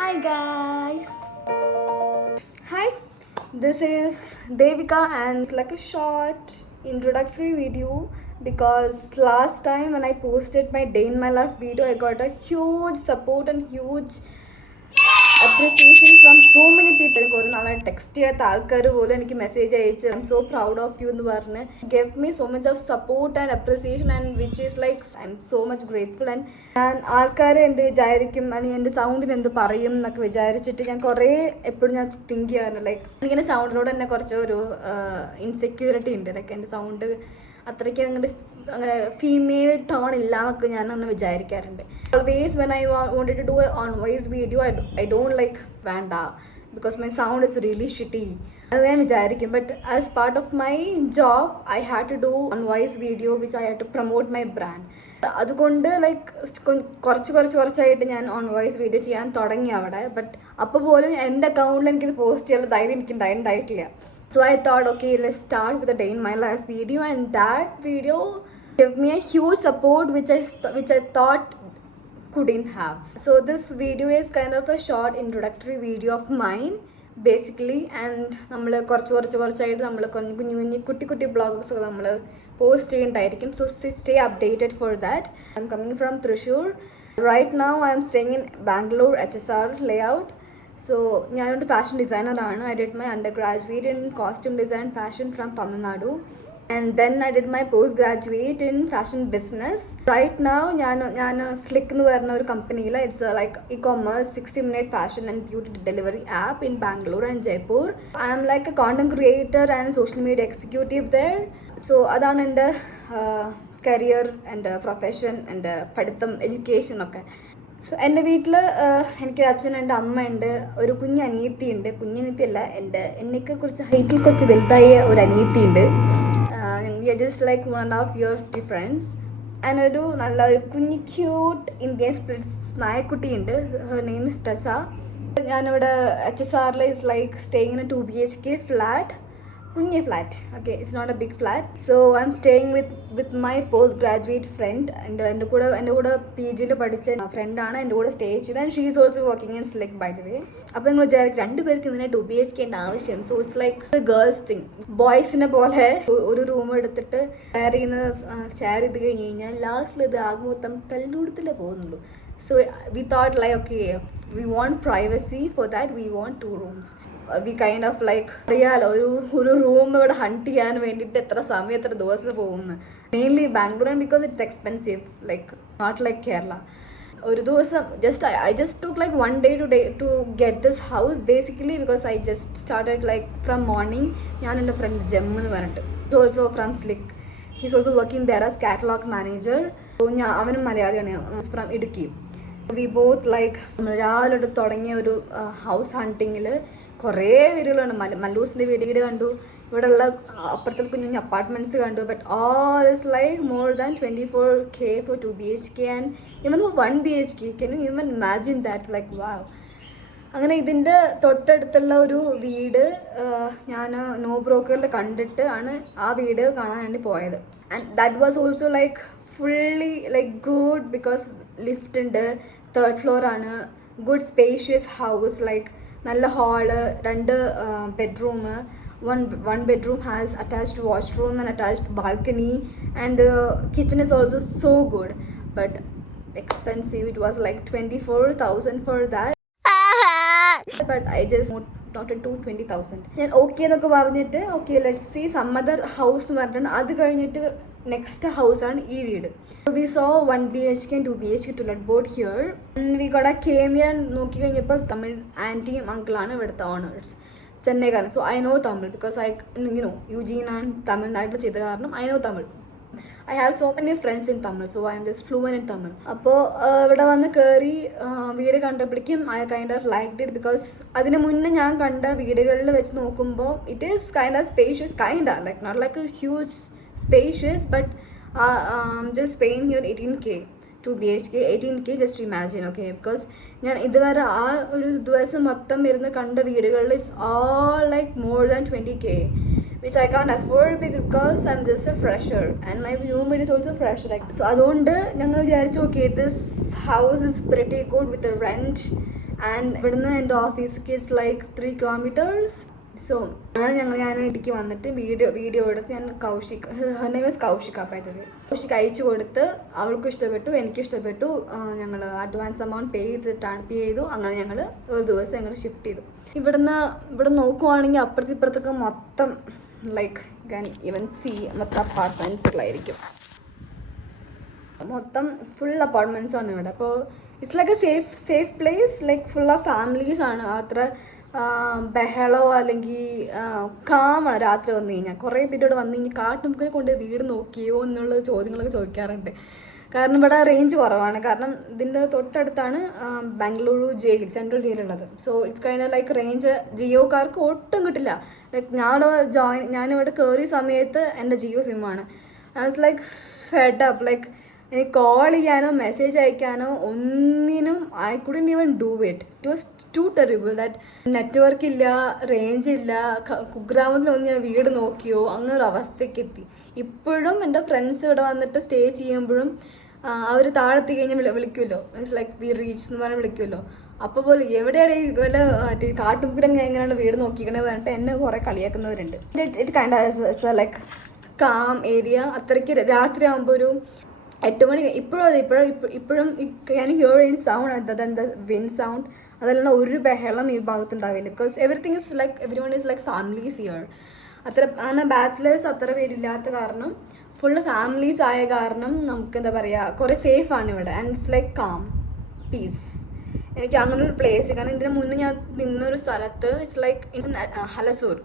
Hi guys. Hi. This is Devika and it's like a short introductory video because last time when I posted my day in my life video I got a huge support and huge appreciation from so many people. കുറേ നാളായിട്ട് text ചെയ്യാത്ത ആൾക്കാർ പോലും എനിക്ക് message അയച്ച് I am so proud of you എന്ന് പറഞ്ഞ് give me so much of support and appreciation and which is like I am so much grateful. And ഞാൻ ആൾക്കാരെ എന്ത് വിചാരിക്കും അല്ലെങ്കിൽ എൻ്റെ സൗണ്ടിന് എന്ത് പറയും എന്നൊക്കെ വിചാരിച്ചിട്ട് ഞാൻ കുറേ എപ്പോഴും ഞാൻ തിങ്ക് ചെയ്യാറുണ്ട്. ലൈക്ക് എനിക്കെൻ്റെ സൗണ്ടിനോട് തന്നെ കുറച്ച് ഒരു ഇൻസെക്യൂരിറ്റി ഉണ്ട്. ലൈക്ക് എൻ്റെ സൗണ്ട് അത്രയ്ക്ക് അങ്ങനെ ഫീമെയിൽ ടോൺ ഇല്ല എന്നൊക്കെ ഞാൻ ഒന്ന് വിചാരിക്കാറുണ്ട്. Always when I wanted to do on voice video I don't like വേണ്ട because my sound is really shitty അത് ഞാൻ വിചാരിക്കും. But as part of my job I had to do on voice video which I had to promote my brand. അതുകൊണ്ട് like കുറച്ചായിട്ട് ഞാൻ on voice video ചെയ്യാൻ തുടങ്ങി അവിടെ. ബട്ട് അപ്പോൾ പോലും എൻ്റെ അക്കൗണ്ടിൽ എനിക്കിത് പോസ്റ്റ് ചെയ്യാനുള്ള ധൈര്യം എനിക്ക് ഉണ്ടായിട്ടില്ല. So I thought, okay, let's start with a day in my life video, and that video gave me a huge support which I thought couldn't have. So this video is kind of a short introductory video of mine basically, and നമ്മൾ കുറച്ചായിട്ട് നമ്മൾ കുട്ടി blogs ഒക്കെ നമ്മൾ post ചെയ്യുന്നുണ്ടായിരിക്കും. So stay updated for that. I'm coming from Thrissur. Right now I am staying in Bangalore HSR layout. So ഞാനൊരു fashion ഡിസൈനറാണ്. I did my undergraduate in costume design fashion from Tamil Nadu and then I did my post graduate in fashion business. Right now ഞാൻ Slikk എന്ന് പറയുന്ന ഒരു കമ്പനിയിൽ it's like ecommerce 60-minute fashion and beauty delivery app in Bangalore and Jaipur. I am like a content creator and social media executive there. So അതാണ് എൻ്റെ career, എൻ്റെ profession, എൻ്റെ പഠിത്തം, എഡ്യൂക്കേഷൻ ഒക്കെ. സോ എൻ്റെ വീട്ടിൽ എനിക്ക് അച്ഛനുണ്ട്, അമ്മയുണ്ട്, ഒരു കുഞ്ഞനിയത്തിയുണ്ട്. കുഞ്ഞനിയത്തിയല്ല, എന്നെയൊക്കെ കുറിച്ച് ഹൈറ്റിൽ കുറച്ച് വലുതായ ഒരു അനിയത്തിയുണ്ട്. We are just like 1.5 years difference. And ഒരു നല്ല കുഞ്ഞ് ക്യൂട്ട് ഇന്ത്യൻ സ്പ്ലിറ്റ്സ് നായക്കുട്ടിയുണ്ട്. Her name is Tessa. ഞാനിവിടെ HSRൽ is like staying in a 2 BHK flat. കുഞ്ഞ് flat, okay, it's not a big flat. So I am staying with my post graduate friend. എൻ്റെ കൂടെ PGയിൽ പഠിച്ച ഫ്രണ്ടാണ് എൻ്റെ കൂടെ സ്റ്റേ ചെയ്തത്. And she is also working in Slikk by the വേ. അപ്പോൾ നിങ്ങൾ വിചാരിക്കും 2 പേർക്ക് ഇതിനെ 2 BHK ആവശ്യം. So it's like girls thing. ബോയ്സിനെ പോലെ ഒരു റൂം എടുത്തിട്ട് ഷെയർ ചെയ്ത് കഴിഞ്ഞ് കഴിഞ്ഞാൽ ലാസ്റ്റിൽ ഇത് ആകെ മൊത്തം തല്ലുകൂടത്തിലേ പോകുന്നുള്ളൂ. So we thought like, okay, we want privacy, for that we want 2 rooms. We kind of like അറിയാലോ ഒരു റൂം ഇവിടെ ഹണ്ട് ചെയ്യാൻ വേണ്ടിയിട്ട് എത്ര സമയം എത്ര ദിവസം പോകുന്നു. Mainly Bangalore, because it's expensive, like not like Kerala. ഒരു ദിവസം I just took like one day to get this house basically because I just started like from morning. ഞാൻ എൻ്റെ ഫ്രണ്ട് ജെം എന്ന് പറഞ്ഞിട്ട്, he's also from Slick. He's also working there as catalog manager. അവനും മലയാളിയാണ്, from Idukki. We both like രാവിലെ തുടങ്ങിയ ഒരു house ഹണ്ടിങ്ങിൽ കുറേ വീടുകളുണ്ട്. മല്ലൂസിൻ്റെ വീട് കണ്ടു, ഇവിടെയുള്ള അപ്പുറത്തിൽ കുഞ്ഞു അപ്പാർട്ട്മെൻറ്റ്സ് കണ്ടു. But all is like more than 24K for 2 BHK and even for 1 BHK. Can you even imagine that? Like wow. അങ്ങനെ ഇതിൻ്റെ തൊട്ടടുത്തുള്ള ഒരു വീട് ഞാൻ നോ ബ്രോക്കറിൽ കണ്ടിട്ട് ആണ് ആ വീട് കാണാൻ വേണ്ടി പോയത്. And that was also like fully like good because lift ഉണ്ട്, 3rd floor ആണ്, ഗുഡ് സ്പേഷ്യസ് ഹൗസ്, ലൈക്ക് നല്ല hall, 2 bedroom. One bedroom has attached washroom and attached balcony, and the kitchen is also so good, but expensive. It was like 24,000 for that. But I just not to 20,000. ഞാൻ okay എന്നൊക്കെ പറഞ്ഞിട്ട് okay let's see some other house എന്ന് പറഞ്ഞിട്ടുണ്ട്. അത് കഴിഞ്ഞിട്ട് next ഹൗസാണ് ഈ വീട്. We saw 1 BHK and 2 BHK toilet board here. And we got a came here നോക്കി കഴിഞ്ഞപ്പോൾ തമിഴ് ആൻറ്റിയും അങ്കിളാണ് ഇവിടുത്തെ ഓണേഴ്സ്, ചെന്നൈക്കാരൻ. So I know Tamil because I UG and തമിഴ്നാട്ടിൽ ചെയ്ത കാരണം I know Tamil. I have so many friends in Tamil, so I am just fluent in Tamil. അപ്പോൾ ഇവിടെ വന്ന് കയറി വീട് കണ്ടപ്പോഴേക്കും I kind of liked it because അതിന് മുന്നേ ഞാൻ കണ്ട വീടുകളിൽ വെച്ച് നോക്കുമ്പോൾ it is kind of spacious, like not like a huge spacious, but just paying here 18K 2 BHK 18K, just imagine, okay? Because ഞാൻ ഇതുവരെ ആ ഒരു ദിവസം മൊത്തം ഇരുന്ന് കണ്ട വീടുകളിൽ it's all like more than 20K, which I can't afford because I'm just a fresher and my roommate is also fresher. So അതുകൊണ്ട് ഞങ്ങൾ വിചാരിച്ചു okay, this house is pretty good with the rent and ഇവിടുന്ന് എൻ്റെ ഓഫീസിലേക്ക് it's like 3 kilometers. So ഞാൻ ഇടയ്ക്ക് വന്നിട്ട് video എടുത്ത് ഞാൻ Kaushik, her name is Kaushik, അപ്പോഴത്തെ കൗശിക് അയച്ചു കൊടുത്ത്. അവൾക്കും ഇഷ്ടപ്പെട്ടു, എനിക്കും ഇഷ്ടപ്പെട്ടു. ഞങ്ങൾ അഡ്വാൻസ് എമൗണ്ട് പേ ചെയ്തു. അങ്ങനെ ഞങ്ങൾ ഒരു ദിവസം ഞങ്ങൾ ഷിഫ്റ്റ് ചെയ്തു. ഇവിടെ നോക്കുവാണെങ്കിൽ അപ്പുറത്തിപ്പുറത്തൊക്കെ മൊത്തം ലൈക്ക് ഈവൻ മൊത്തം അപ്പാർട്ട്മെൻറ്റ്സുകളായിരിക്കും. മൊത്തം ഫുൾ അപ്പാർട്ട്മെൻറ്റ്സ് ആണ് ഇവിടെ. അപ്പോൾ it's like A safe place, like full of families ആണ്. അത്ര ബഹളോ അല്ലെങ്കിൽ കാമാണ്. രാത്രി വന്നു കഴിഞ്ഞാൽ കുറേ പേരോട് വന്നു കഴിഞ്ഞാൽ കാട്ടുമുക്കിനെ കൊണ്ട് വീട് നോക്കിയോ എന്നുള്ള ചോദ്യങ്ങളൊക്കെ ചോദിക്കാറുണ്ട്. കാരണം ഇവിടെ റേഞ്ച് കുറവാണ്. കാരണം ഇതിൻ്റെ തൊട്ടടുത്താണ് ബാംഗ്ലൂരു ജയിൽ, സെൻട്രൽ ജയിലുള്ളത്. So it's kind like range ജിയോക്കാർക്ക് ഒട്ടും കിട്ടില്ല. ലൈക്ക് ഞാനിവിടെ കയറിയ സമയത്ത് എൻ്റെ ജിയോ സിമ്മാണ്. I was like fed up. Like എനിക്ക് കോൾ ചെയ്യാനോ മെസ്സേജ് അയക്കാനോ ഒന്നിനും I couldn't even do it. It was too terrible that network ഇല്ല, റേഞ്ച് ഇല്ല. കുഗ്രാമത്തിൽ വന്ന് ഞാൻ വീട് നോക്കിയോ അങ്ങനെ ഒരു അവസ്ഥയ്ക്ക് എത്തി. ഇപ്പോഴും എൻ്റെ ഫ്രണ്ട്സ് ഇവിടെ വന്നിട്ട് സ്റ്റേ ചെയ്യുമ്പോഴും അവർ താഴെത്തി കഴിഞ്ഞാൽ വിളിക്കുമല്ലോ, മീൻസ് ലൈക്ക് വി റീച്ച് എന്ന് പറഞ്ഞാൽ വിളിക്കുമല്ലോ. അപ്പോൾ പോലും എവിടെയാണ് ഈ വല്ല കാട്ടുമുക്കിലും എങ്ങനെയാണ് വീട് നോക്കിക്കണേ പറഞ്ഞിട്ട് എന്നെ കുറേ കളിയാക്കുന്നവരുണ്ട്. It kind of like calm area. അത്രയ്ക്ക് രാത്രി ആകുമ്പോൾ ഒരു 8 മണി ഇപ്പോഴും can hear in sound other than the wind sound. അതല്ലാണ്ട് ഒരു ബഹളം ഈ ഭാഗത്തുണ്ടാവില്ല. Because everything is like every is like families here. അങ്ങനെ ബാച്ചിലേഴ്സ് അത്ര പേരില്ലാത്ത കാരണം, ഫുള്ള് ഫാമിലീസ് ആയ കാരണം നമുക്ക് എന്താ പറയുക, കുറേ സേഫാണ് ഇവിടെ. And it's like calm, peace. എനിക്ക് അങ്ങനെ ഒരു പ്ലേസ്, കാരണം ഇതിന് മുന്നേ ഞാൻ നിന്നൊരു സ്ഥലത്ത് it's like it's Halasur.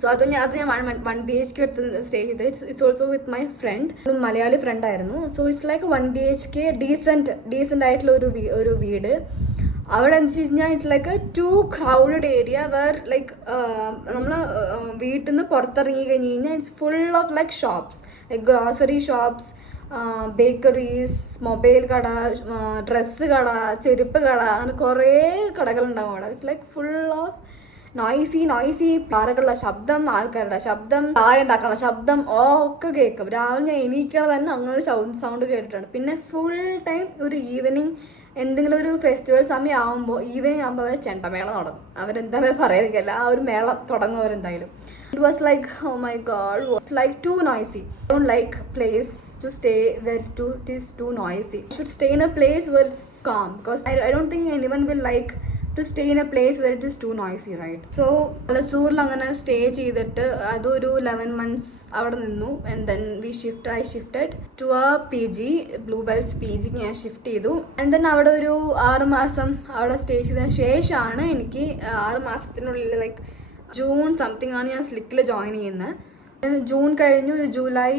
So അത് ഞാൻ 1 BHK എടുത്ത് സ്റ്റേ ചെയ്ത്. It's also with my friend, ഒരു മലയാളി ഫ്രണ്ടായിരുന്നു. So it's like 1 BHK decent ആയിട്ടുള്ള ഒരു വീട്. അവിടെ എന്ന് വെച്ച് കഴിഞ്ഞാൽ it's like a too crowded area where like നമ്മൾ വീട്ടിൽ നിന്ന് പുറത്തിറങ്ങി കഴിഞ്ഞ് കഴിഞ്ഞാൽ it's full of like shops, like grocery shops, bakeries, mobile കട, ഡ്രസ്സ് കട, ചെരുപ്പ് കട, അങ്ങനെ കുറേ കടകളുണ്ടാവും അവിടെ. It's like full of noisy പാറകളുടെ ശബ്ദം, ആൾക്കാരുടെ ശബ്ദം, ചായ ഉണ്ടാക്കുന്ന ശബ്ദം ഒക്കെ കേൾക്കും. രാവിലെ ഞാൻ എണീക്കണത് തന്നെ അങ്ങനെ ഒരു സൗണ്ട് കേട്ടിട്ടുണ്ട്. പിന്നെ ഫുൾ ടൈം ഒരു ഈവനിങ് എന്തെങ്കിലും ഒരു ഫെസ്റ്റിവൽ സമയം ആകുമ്പോൾ, ഈവനിങ് ആകുമ്പോൾ അവർ ചെണ്ടമേളം തുടങ്ങും. അവരെന്താ പറയുകയല്ല, ആ ഒരു മേളം തുടങ്ങും അവരെന്തായാലും. It was like, oh my god, it was like too noisy. I don't like place to stay where it is too noisy. You should stay in a place where it's calm, because I don't think anyone will like to stay in a place where it is too noisy, right? So ഹലസൂറിൽ അങ്ങനെ stay ചെയ്തിട്ട് അതൊരു 11 months അവിടെ നിന്നു. And then I shifted to a PG, Bluebells PG ഞാൻ shift ചെയ്തു. And then അവിടെ ഒരു 6 മാസം അവിടെ സ്റ്റേ ചെയ്തതിന് ശേഷമാണ് എനിക്ക് 6 മാസത്തിനുള്ളിൽ ലൈക്ക് ജൂൺ സംതിങ് ആണ് ഞാൻ സ്ലിക്കിൽ ജോയിൻ ചെയ്യുന്നത്. ജൂൺ കഴിഞ്ഞു, ഒരു ജൂലൈ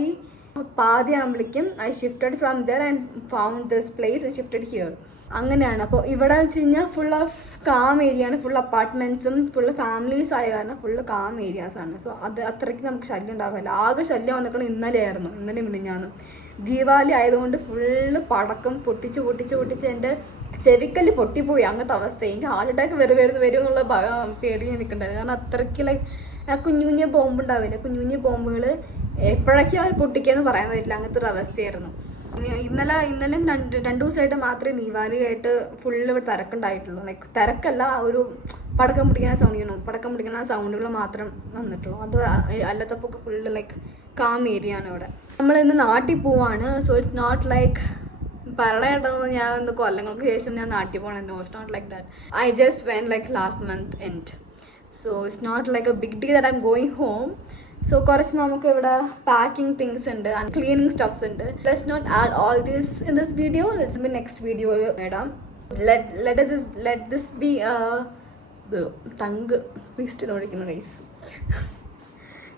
പാതി ആകുമ്പോഴേക്കും I shifted from there and found this place and shifted here. അങ്ങനെയാണ്. അപ്പോൾ ഇവിടെ വെച്ച് കഴിഞ്ഞാൽ ഫുൾ ഓഫ് കാം ഏരിയ ആണ്. ഫുൾ അപ്പാർട്ട്മെൻറ്റ്സും ഫുൾ ഫാമിലീസ് ആയ കാരണം ഫുള്ള് കാം ഏരിയാസാണ്. സോ അത് അത്രയ്ക്ക് നമുക്ക് ശല്യം ഉണ്ടാവില്ല. ആകെ ശല്യം വന്നിട്ട് ഇന്നലെ മിനിഞ്ഞാന്ന് ദീപാവലി ആയതുകൊണ്ട് ഫുള്ള് പടക്കം പൊട്ടിച്ച് എൻ്റെ ചെവിക്കല്ല് പൊട്ടിപ്പോയി. അങ്ങനത്തെ അവസ്ഥ. എനിക്ക് ഹാർട്ട് അറ്റാക്ക് വരും എന്നുള്ള പേടി ഞാൻ നിൽക്കണ്ടായിരുന്നു. കാരണം അത്രയ്ക്ക് ലൈക്ക് കുഞ്ഞു ബോംബുണ്ടാവില്ല, കുഞ്ഞു ബോംബുകൾ എപ്പോഴൊക്കെയാണ് അവർ പൊട്ടിക്കുകയെന്ന് പറയാൻ പറ്റില്ല. അങ്ങനത്തെ ഒരു അവസ്ഥയായിരുന്നു. ഇന്നലെയും 2 ദിവസമായിട്ട് മാത്രമേ ദീപാവലിയായിട്ട് ഫുള്ള് ഇവിടെ തിരക്കുണ്ടായിട്ടുള്ളൂ. ലൈക്ക് തിരക്കല്ല, ഒരു പടക്കം പൊട്ടിക്കുന്ന സൗണ്ടുകൾ മാത്രം വന്നിട്ടുള്ളൂ. അത് അല്ലാത്തപ്പോൾ ഒക്കെ ഫുള്ള് ലൈക്ക് കാം ഏരിയ ആണ് ഇവിടെ. നമ്മളിന്ന് നാട്ടിൽ പോവാണ്. സോ ഇറ്റ്സ് നോട്ട് ലൈക്ക് പറയണമെന്ന് ഞാൻ കൊല്ലങ്ങൾക്ക് ശേഷം ഞാൻ നാട്ടിൽ പോകണം. No, it's not like that. I just went like last month end. So it's not like a big deal that I am going home. So കുറച്ച് നമുക്ക് ഇവിടെ പാക്കിംഗ് തിങ്സ് ഉണ്ട്, ക്ലീനിങ് സ്റ്റഫ്സ് ഉണ്ട്. Let's not add all this in this video. Let's be next വീഡിയോയിൽ ഇടാം. Let this be ടങ്ക് പീസ്റ്റ് നോടിക്കുന്ന guys.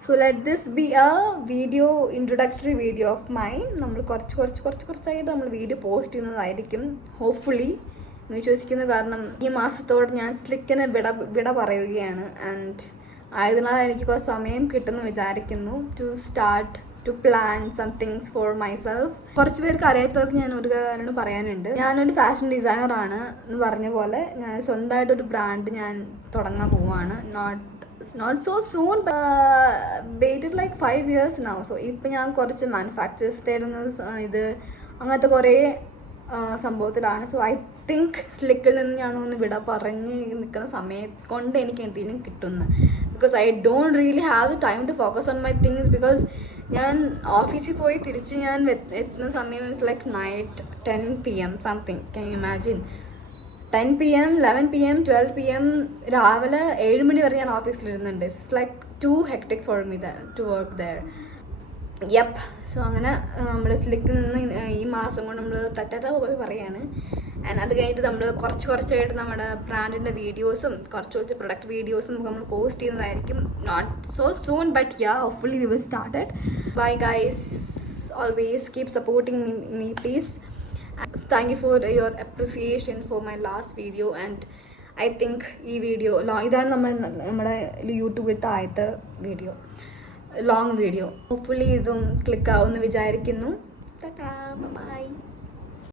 So let this be a video, introductory video of mine. നമ്മൾ കുറച്ചായിട്ട് നമ്മൾ വീഡിയോ പോസ്റ്റ് ചെയ്യുന്നതായിരിക്കും ഹോപ്പ്ഫുള്ളി എന്ന് വിശ്വസിക്കുന്നു. കാരണം ഈ മാസത്തോടെ ഞാൻ സ്ലിക്കിന് വിട പറയുകയാണ്. ആൻഡ് ആയതിനാൽ എനിക്ക് കുറച്ച് സമയം കിട്ടുമെന്ന് വിചാരിക്കുന്നു to plan some things for myself. കുറച്ച് പേർക്ക് അറിയാത്തവർക്ക് ഞാൻ ഒരു കാര്യം പറയാനുണ്ട്. ഞാനൊരു ഫാഷൻ ഡിസൈനറാണ് എന്ന് പറഞ്ഞ പോലെ ഞാൻ സ്വന്തമായിട്ടൊരു ബ്രാൻഡ് ഞാൻ തുടങ്ങാൻ പോവാണ്. Not so soon, waited like 5 years now. So ഇപ്പം ഞാൻ കുറച്ച് മാനുഫാക്ചേഴ്സ് തരുന്നത് ഇത് അങ്ങനത്തെ കുറേ സംഭവത്തിലാണ്. സോ ഐ തിങ്ക് സ്ലിക്കിൽ നിന്ന് ഞാനൊന്ന് പറഞ്ഞ് നിൽക്കുന്ന സമയം കൊണ്ട് എനിക്ക് എന്തെങ്കിലും കിട്ടുന്നു. Because I don't really have time to focus on my things. Because ഞാൻ ഓഫീസിൽ പോയി തിരിച്ച് ഞാൻ എത്തുന്ന സമയം it's like night 10 PM something. Can you imagine? 10 PM, 11 PM, 12 PM, രാവിലെ 7 മണി വരെ ഞാൻ ഓഫീസിലിരുന്നുണ്ട്. It's like too hectic for me to work there. Yup. So അങ്ങനെ നമ്മൾ സ്ലിക്കിൽ നിന്ന് ഈ മാസം കൊണ്ട് നമ്മൾ തെറ്റാത്ത പോയി പറയാണ്. ആൻഡ് അത് കഴിഞ്ഞിട്ട് നമ്മൾ കുറച്ചായിട്ട് നമ്മുടെ ബ്രാൻഡിൻ്റെ വീഡിയോസും കുറച്ച് പ്രൊഡക്റ്റ് വീഡിയോസും നമ്മൾ പോസ്റ്റ് ചെയ്യുന്നതായിരിക്കും. Not so soon but yeah hopefully we will started. Bye guys, always keep supporting me please. Thank you for your appreciation for my last video. And I think ഈ വീഡിയോ ഇതാണ് നമ്മുടെ യൂട്യൂബിലത്തെ ആദ്യത്തെ video, long video. Hopefully ഇതും click ആവുമെന്ന് വിചാരിക്കുന്നു. By.